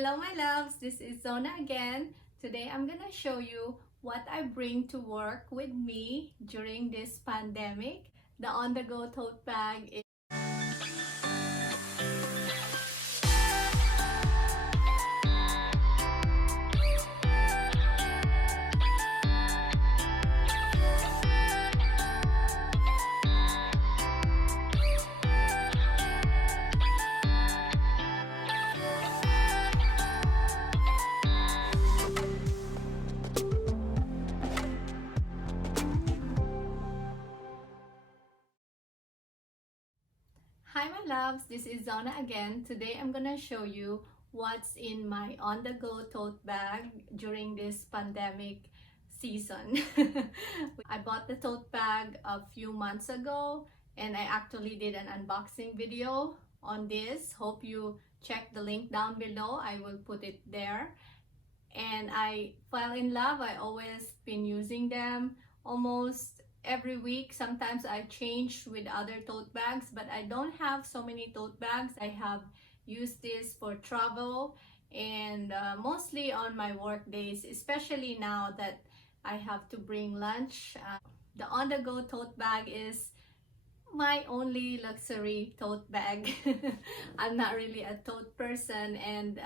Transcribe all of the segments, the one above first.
Hello my loves, this is Zona again. Today I'm gonna show you what I bring to work with me during this pandemic. The on-the-go tote bag is Hi my loves, this is Zona again. Today I'm gonna show you what's in my on-the-go tote bag during this pandemic season. I bought the tote bag a few months ago and I actually did an unboxing video on this. Hope you check the link down below. I will put it there. And I fell in love. I always been using them almost every week. Sometimes I change with other tote bags, but I don't have so many tote bags. I have used this for travel and mostly on my work days, especially now that I have to bring lunch. The on-the-go tote bag is my only luxury tote bag. I'm not really a tote person, and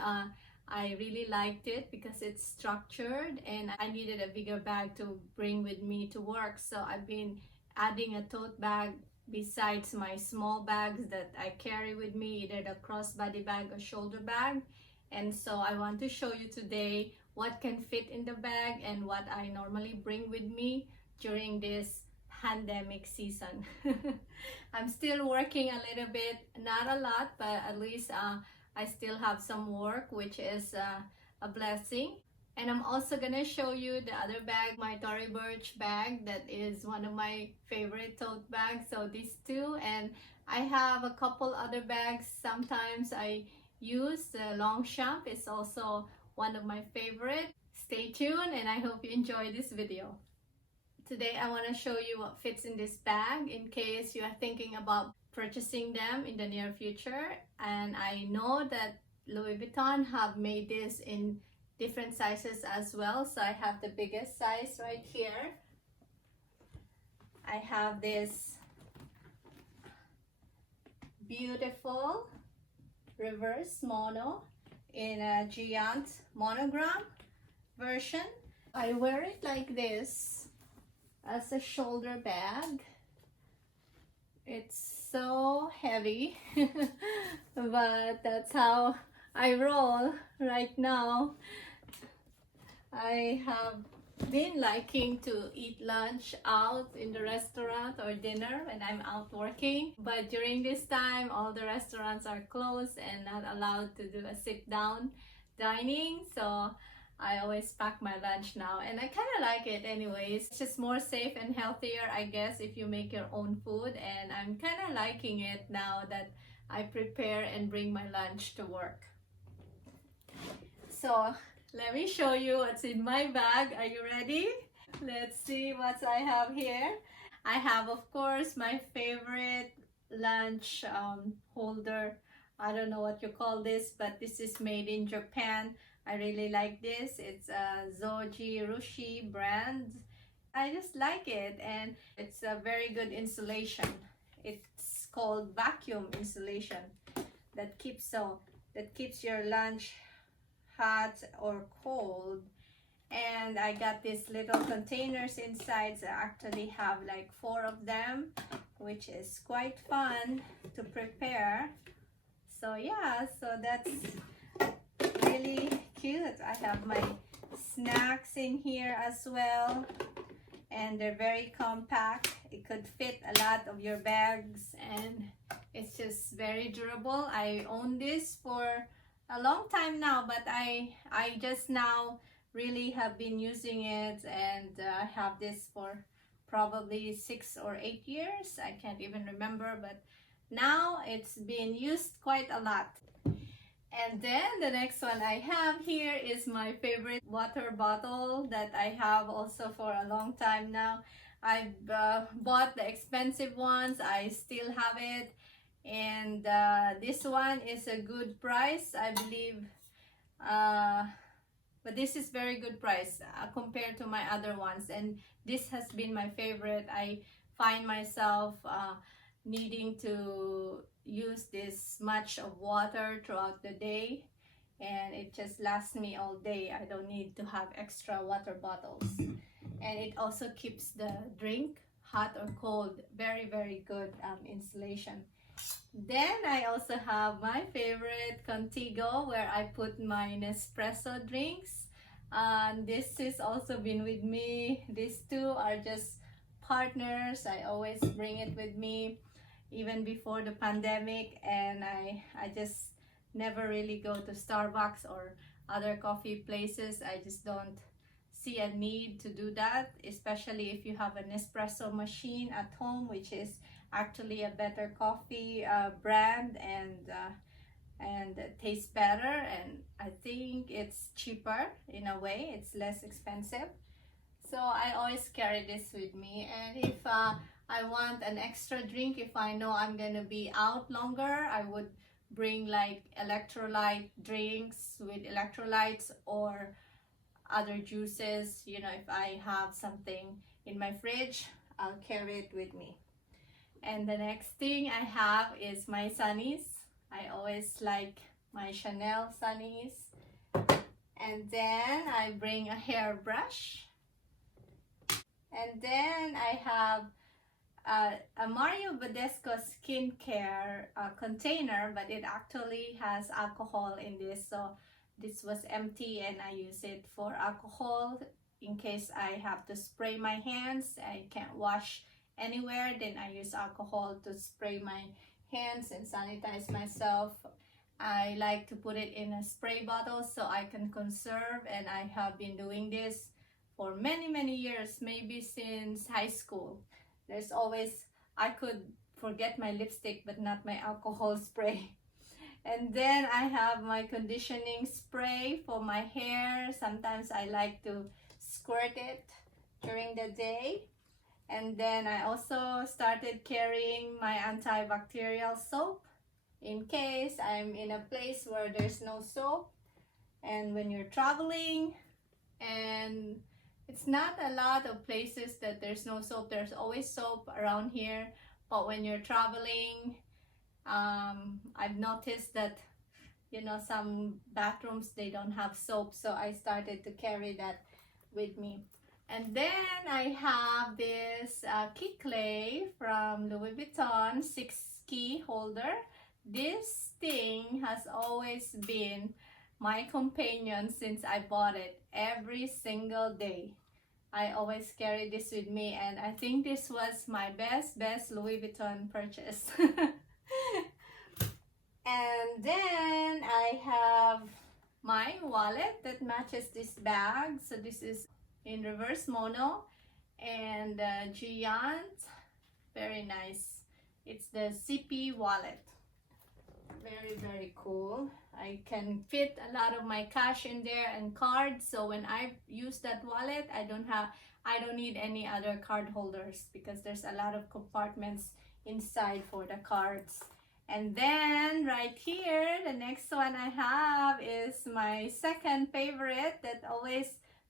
I really liked it because it's structured and I needed a bigger bag to bring with me to work. So I've been adding a tote bag besides my small bags that I carry with me, either the crossbody bag or shoulder bag. And so I want to show you today what can fit in the bag and what I normally bring with me during this pandemic season. I'm still working a little bit, not a lot, but at least I still have some work, which is a blessing. And I'm also gonna show you the other bag, my Tory Burch bag, that is one of my favorite tote bags. So these two, and I have a couple other bags. Sometimes I use the Longchamp. It's also one of my favorite. Stay tuned and I hope you enjoy this video. Today I want to show you what fits in this bag in case you are thinking about purchasing them in the near future. And I know that Louis Vuitton have made this in different sizes as well. So I have the biggest size right here. I have this beautiful reverse mono in a giant monogram version. I wear it like this as a shoulder bag. It's so heavy but that's how I roll right now. I have been liking to eat lunch out in the restaurant or dinner when I'm out working, but during this time all the restaurants are closed and not allowed to do a sit down dining, so I always pack my lunch now, and I kind of like it anyways. It's just more safe and healthier, I guess, if you make your own food, and I'm kind of liking it now that I prepare and bring my lunch to work. So let me show you what's in my bag. Are you ready? Let's see what I have here. I have, of course, my favorite lunch holder. I don't know what you call this, but this is made in Japan. I really like this. It's a Zoji Rushi brand. I just like it, and it's a very good insulation. It's called vacuum insulation that keeps your lunch hot or cold. And I got these little containers inside. So I actually have like 4 of them, which is quite fun to prepare. So yeah, so that's really cute. I have my snacks in here as well, and they're very compact. It could fit a lot of your bags, and it's just very durable. I own this for a long time now, but I just now really have been using it, and I have this for probably 6 or 8 years. I can't even remember, but now it's been used quite a lot. And then the next one I have here is my favorite water bottle that I have also for a long time now. I've bought the expensive ones. I still have it, and this one is a good price. I believe but this is very good price compared to my other ones, and this has been my favorite. I find myself needing to use this much of water throughout the day, and it just lasts me all day. I don't need to have extra water bottles, and it also keeps the drink hot or cold. Very, very good insulation. Then I also have my favorite Contigo, where I put my Nespresso drinks. This has also been with me. These two are just partners. I always bring it with me even before the pandemic, and I just never really go to Starbucks or other coffee places. I just don't see a need to do that, especially if you have an espresso machine at home, which is actually a better coffee brand, and tastes better, and I think it's cheaper in a way. It's less expensive. So I always carry this with me, and if I want an extra drink, if I know I'm gonna be out longer, I would bring like electrolyte drinks with electrolytes or other juices. You know, if I have something in my fridge, I'll carry it with me. And the next thing I have is my sunnies. I always like my Chanel sunnies. And then I bring a hairbrush. And then I have a Mario Badescu skincare container, but it actually has alcohol in this. So this was empty, and I use it for alcohol in case I have to spray my hands. I can't wash anywhere, then I use alcohol to spray my hands and sanitize myself. I like to put it in a spray bottle so I can conserve, and I have been doing this for many years, maybe since high school. There's always, I could forget my lipstick but not my alcohol spray. And then I have my conditioning spray for my hair. Sometimes I like to squirt it during the day. And then I also started carrying my antibacterial soap in case I'm in a place where there's no soap. And when you're traveling, and it's not a lot of places that there's no soap. There's always soap around here. But when you're traveling, I've noticed that, you know, some bathrooms, they don't have soap. So I started to carry that with me. And then I have this key clay from Louis Vuitton 6-key holder. This thing has always been my companion since I bought it. Every single day I always carry this with me, and I think this was my best Louis Vuitton purchase. And then I have my wallet that matches this bag. So this is in reverse mono, and Giant, very nice. It's the CP wallet. Very cool. I can fit a lot of my cash in there and cards, so when I use that wallet, I don't need any other card holders because there's a lot of compartments inside for the cards. And then right here, the next one I have is my second favorite that always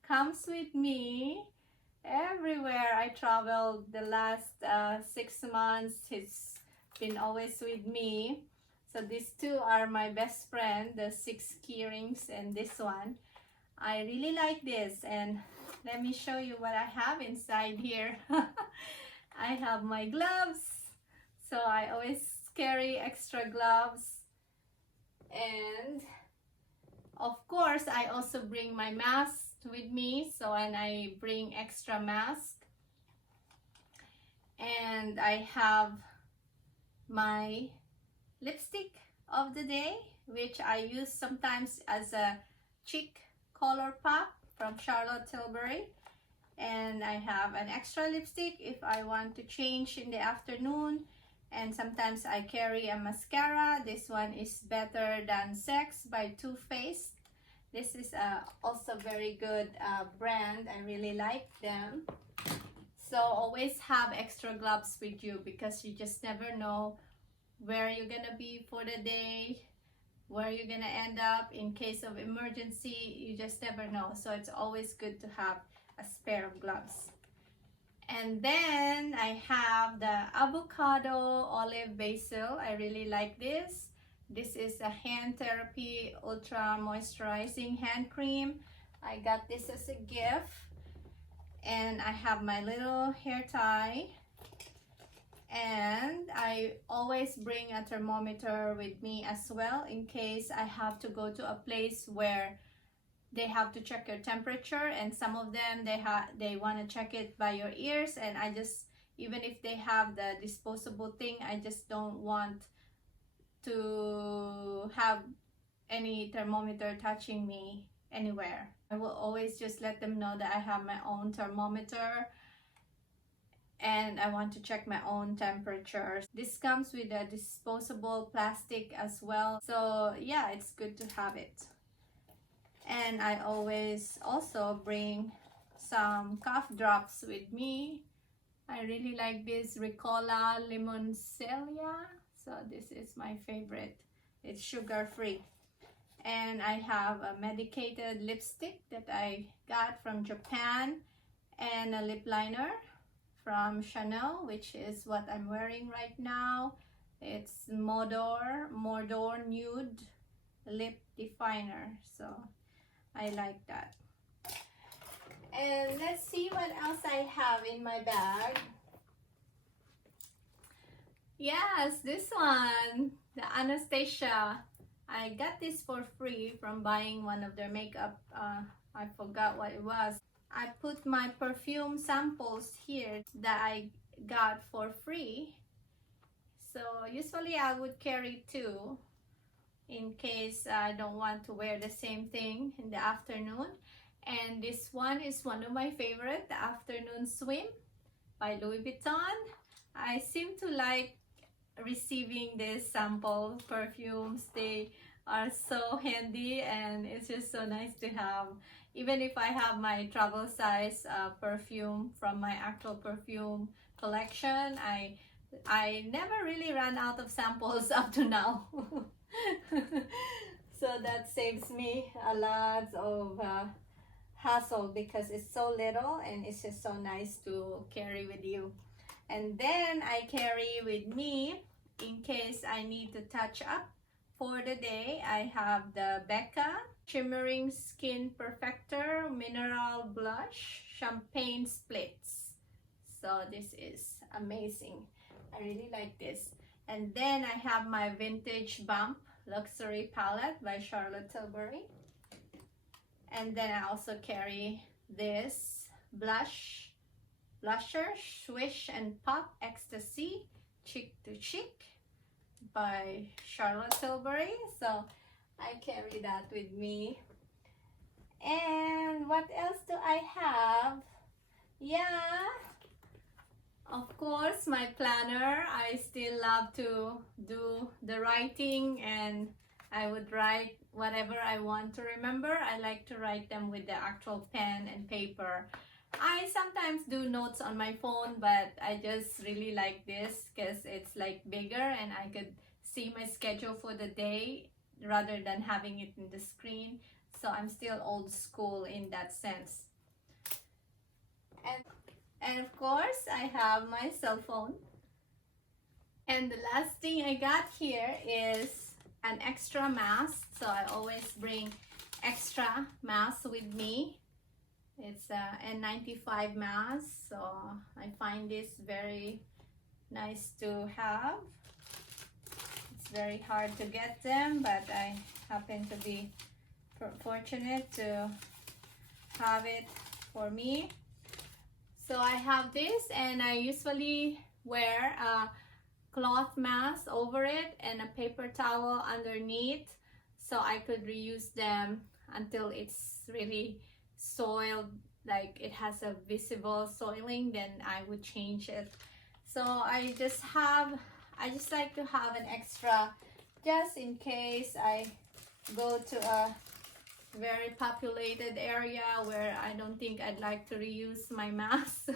comes with me everywhere I travel. The last 6 months, it's been always with me. So these two are my best friend, the 6 key rings and this one. I really like this, and let me show you what I have inside here. I have my gloves, so I always carry extra gloves, and of course I also bring my mask with me, so and I bring extra mask, and I have my lipstick of the day, which I use sometimes as a cheek color pop from Charlotte Tilbury, and I have an extra lipstick if I want to change in the afternoon. And sometimes I carry a mascara. This one is Better Than Sex by Too Faced. This is also very good brand. I really like them. So always have extra gloves with you because you just never know where you're gonna be for the day, where you're gonna end up in case of emergency. You just never know, so it's always good to have a pair of gloves. And then I have the avocado olive basil. I really like this. This is a hand therapy ultra moisturizing hand cream. I got this as a gift. And I have my little hair tie. And I always bring a thermometer with me as well in case I have to go to a place where they have to check your temperature, and some of them they want to check it by your ears, and I just, even if they have the disposable thing, I just don't want to have any thermometer touching me anywhere. I will always just let them know that I have my own thermometer and I want to check my own temperature. This comes with a disposable plastic as well, so yeah, it's good to have it. And I always also bring some cough drops with me. I really like this Ricola Limoncellia, so this is my favorite. It's sugar free. And I have a medicated lipstick that I got from Japan, and a lip liner from Chanel, which is what I'm wearing right now. It's Mordor Nude Lip Definer, so I like that. And let's see what else I have in my bag. Yes, this one, the Anastasia. I got this for free from buying one of their makeup. I forgot what it was. I put my perfume samples here that I got for free. So usually I would carry two in case I don't want to wear the same thing in the afternoon. And this one is one of my favorite, the Afternoon Swim by Louis Vuitton. I seem to like receiving these sample perfumes. They are so handy and it's just so nice to have. Even if I have my travel size perfume from my actual perfume collection, I never really ran out of samples up to now. So that saves me a lot of hassle because it's so little and it's just so nice to carry with you. And then I carry with me, in case I need to touch up for the day, I have the Becca Shimmering Skin Perfector Mineral Blush Champagne Splits. So this is amazing. I really like this. And then I have my Vintage Bump Luxury Palette by Charlotte Tilbury. And then I also carry this blusher Swish and Pop Ecstasy Cheek to Cheek by Charlotte Tilbury. So I carry that with me. And what else do I have? Yeah, of course, my planner. I still love to do the writing, and I would write whatever I want to remember. I like to write them with the actual pen and paper. I sometimes do notes on my phone, but I just really like this because it's like bigger and I could see my schedule for the day rather than having it in the screen. So I'm still old school in that sense. And of course, I have my cell phone. And the last thing I got here is an extra mask. So I always bring extra mask with me. It's a N95 mask, so I find this very nice to have. It's very hard to get them, but I happen to be fortunate to have it for me. So I have this, and I usually wear a cloth mask over it and a paper towel underneath, so I could reuse them until it's really soiled, like it has a visible soiling, then I would change it. So I just like to have an extra just in case I go to a very populated area where I don't think I'd like to reuse my mask.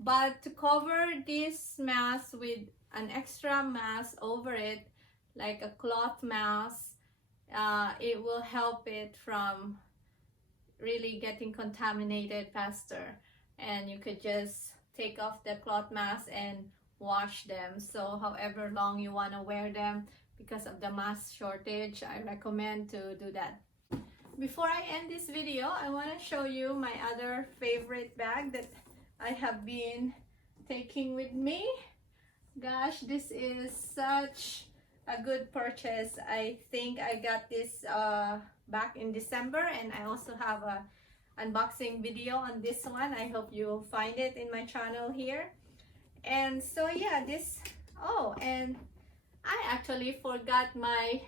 But to cover this mask with an extra mask over it, like a cloth mask, it will help it from really getting contaminated faster. And you could just take off the cloth mask and wash them. So however long you want to wear them, because of the mask shortage, I recommend to do that. Before I end this video, I want to show you my other favorite bag that I have been taking with me. Gosh, this is such a good purchase. I think I got this back in December, and I also have a unboxing video on this one. I hope you'll find it in my channel here. And so yeah, this, oh, and I actually forgot my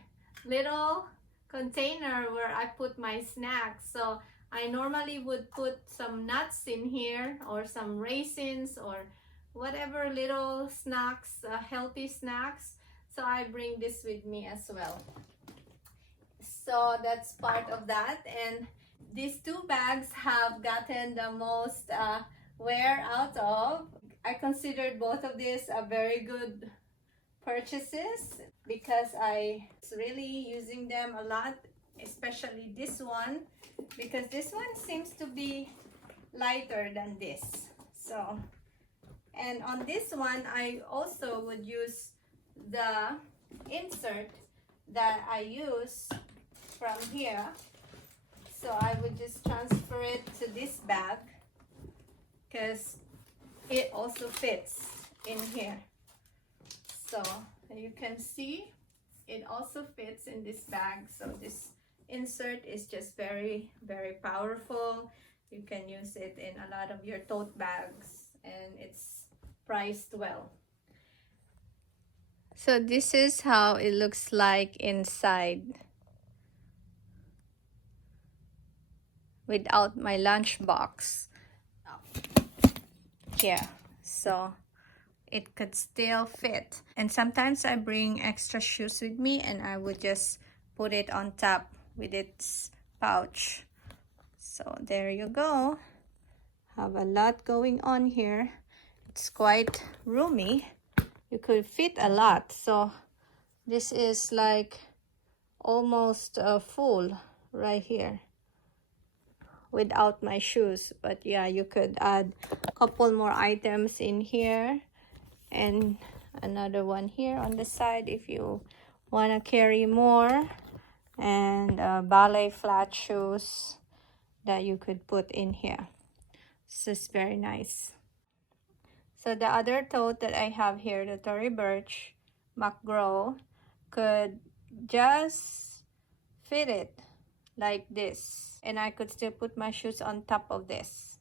little container where I put my snacks. So I normally would put some nuts in here, or some raisins, or whatever little snacks, healthy snacks. So I bring this with me as well. So that's part of that. And these two bags have gotten the most wear out of. I considered both of these a very good purchases because I was really using them a lot, especially this one, because this one seems to be lighter than this. So, and on this one I also would use the insert that I use from here. So I would just transfer it to this bag because it also fits in here. So you can see it also fits in this bag. So this insert is just very, very powerful. You can use it in a lot of your tote bags, and it's priced well. So this is how it looks like inside without my lunchbox here. So it could still fit. And sometimes I bring extra shoes with me, and I would just put it on top with its pouch. So there you go. Have a lot going on here. It's quite roomy. You could fit a lot. So this is like almost full right here without my shoes. But yeah, you could add a couple more items in here, and another one here on the side if you want to carry more, and ballet flat shoes that you could put in here. This is very nice. So the other tote that I have here, the Tory Birch McGraw, could just fit it like this, and I could still put my shoes on top of this.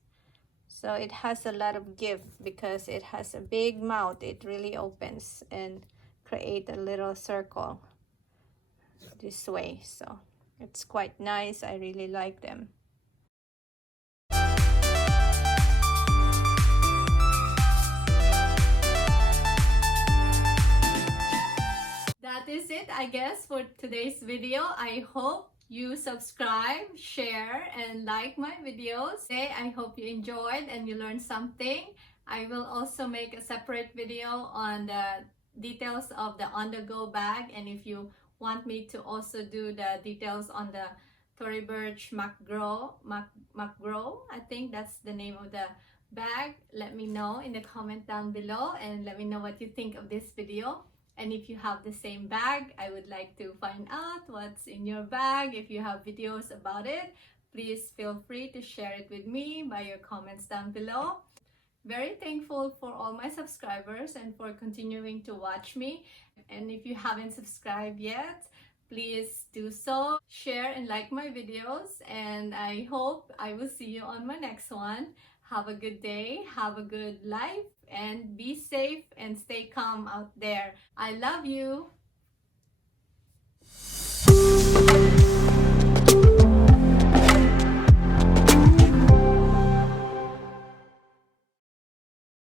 So it has a lot of give because it has a big mouth. It really opens and create a little circle this way. So it's quite nice. I really like them. That is it, I guess, for today's video. I hope you subscribe, share, and like my videos. Today, I hope you enjoyed and you learned something. I will also make a separate video on the details of the on-the-go bag, and if you want me to also do the details on the Tory Birch McGraw, I think that's the name of the bag, let me know in the comment down below, and let me know what you think of this video. And if you have the same bag, I would like to find out what's in your bag. If you have videos about it, please feel free to share it with me by your comments down below. Very thankful for all my subscribers and for continuing to watch me. And if you haven't subscribed yet, please do so. Share and like my videos, and I hope I will see you on my next one. Have a good day, have a good life, and be safe and stay calm out there. I love you.